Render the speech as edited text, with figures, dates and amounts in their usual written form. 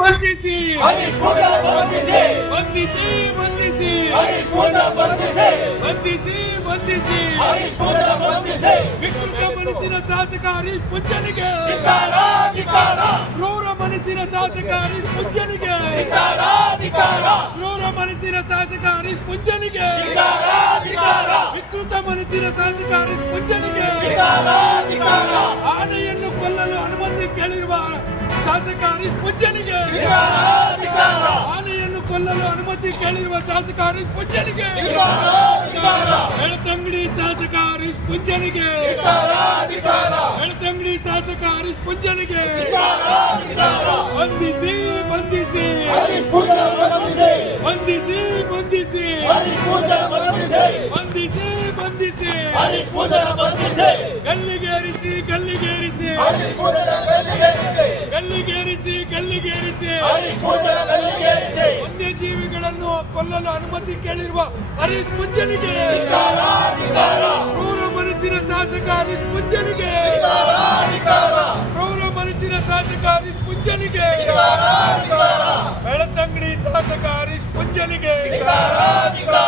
ಬಂಧಿಸಿ ಹರೀಶ್ ಪುಂಡ ಬಂಧಿಸಿ ಬಂಧಿಸಿ ಬಂಧಿಸಿ ಹರೀಶ್ ಪುಂಡ ಬಂಧಿಸಿ ಬಂಧಿಸಿ ಬಂಧಿಸಿ ಹರೀಶ್ ಪುಂಡ ಬಂಧಿಸಿ ವಿಕೃತ ಮನಸ್ಸಿನ ಶಾಸಕ ಹರೀಶ್ ಪುಂಜನಿಗೆ ಧಿಕ್ಕಾರ ಧಿಕ್ಕಾರ ಕ್ರೂರ ಮನಸ್ಸಿನ ಶಾಸಕ ಹರೀಶ್ ಪುಂಜನಿಗೆ ಧಿಕ್ಕಾರ ಧಿಕ್ಕಾರ ಕ್ರೂರ ಮನಸ್ಸಿನ ಶಾಸಕ ಹರೀಶ್ ಪುಂಜನಿಗೆ ಧಿಕ್ಕಾರ ಧಿಕ್ಕಾರ ವಿಕೃತ ಮನಸ್ಸಿನ ಶಾಸಕ ಹರೀಶ್ ಪುಂಜನಿಗೆ ಧಿಕ್ಕಾರ ಧಿಕ್ಕಾರ ಆನೆಯನ್ನು ಕೊಲ್ಲಲು ಅನುಮತಿ ಕೇಳಿರುವ ಶಾಸಕ ಹರೀಶ್ ಪುಂಜನಿಗೆ ಧಿಕ್ಕಾರ ಧಿಕ್ಕಾರ ಆನೆಯನ್ನು ಕೊಲ್ಲಲು ಅನುಮತಿ ಕೇಳಿರುವ ಶಾಸಕ ಹರೀಶ್ ಪುಂಜನಿಗೆ ಧಿಕ್ಕಾರ ಬೆಳತಂಗಡಿ ಶಾಸಕ ಹರೀಶ್ ಪುಂಜನಿಗೆ ಧಿಕ್ಕಾರ ಧಿಕ್ಕಾರ ಬೆಳತಂಗಡಿ ಶಾಸಕ ಹರೀಶ್ ಪುಂಜನಿಗೆ ಧಿಕ್ಕಾರ ಬಂಧಿಸಿ ಬಂಧಿಸಿ ಹರೀಶ್ ಪುಂಡ ಬಂಧಿಸಿ ಬಂಧಿಸಿ ಬಂಧಿಸಿ ಹರೀಶ್ ಪುಂಡ ಬಂಧಿಸಿ ಬಂಧಿಸಿ ಬಂಧಿಸಿ ಹರೀಶ್ ಪುಂಡ ಬಂಧಿಸಿ ಗಲ್ಲಿಗೇರಿಸಿ ಗಲ್ಲಿಗೇರಿಸಿ ಹರೀಶ್ ಪುಂಡ ಗಲ್ಲಿಗೇರಿಸಿ ಗಲ್ಲಿಗೇರಿಸಿ ಗಲ್ಲಿಗೇರಿಸಿ ಹರೀಶ್ ಪುಂಡ ಗಲ್ಲಿಗೇರಿಸಿ ವನ್ಯಜೀವಿಗಳನ್ನು ಕೊಲ್ಲಲು ಅನುಮತಿ ಕೇಳಿರುವ ಹರೀಶ್ ಪುಂಜನಿಗೆ ಧಿಕ್ಕಾರ ಧಿಕ್ಕಾರ ಕ್ರೂರ ಮನಸ್ಸಿನ ಶಾಸಕ ಹರೀಶ್ ಪುಂಜನಿಗೆ ಧಿಕ್ಕಾರ ಧಿಕ್ಕಾರ ಕ್ರೂರ ಮನಸ್ಸಿನ ಶಾಸಕ ಹರೀಶ್ ಪುಂಜನಿಗೆ ಧಿಕ್ಕಾರ ಧಿಕ್ಕಾರ ಬೆಳತಂಗಡಿ ಶಾಸಕ ಹರೀಶ್ ಪುಂಜನಿಗೆ ಧಿಕ್ಕಾರ ಧಿಕ್ಕಾರ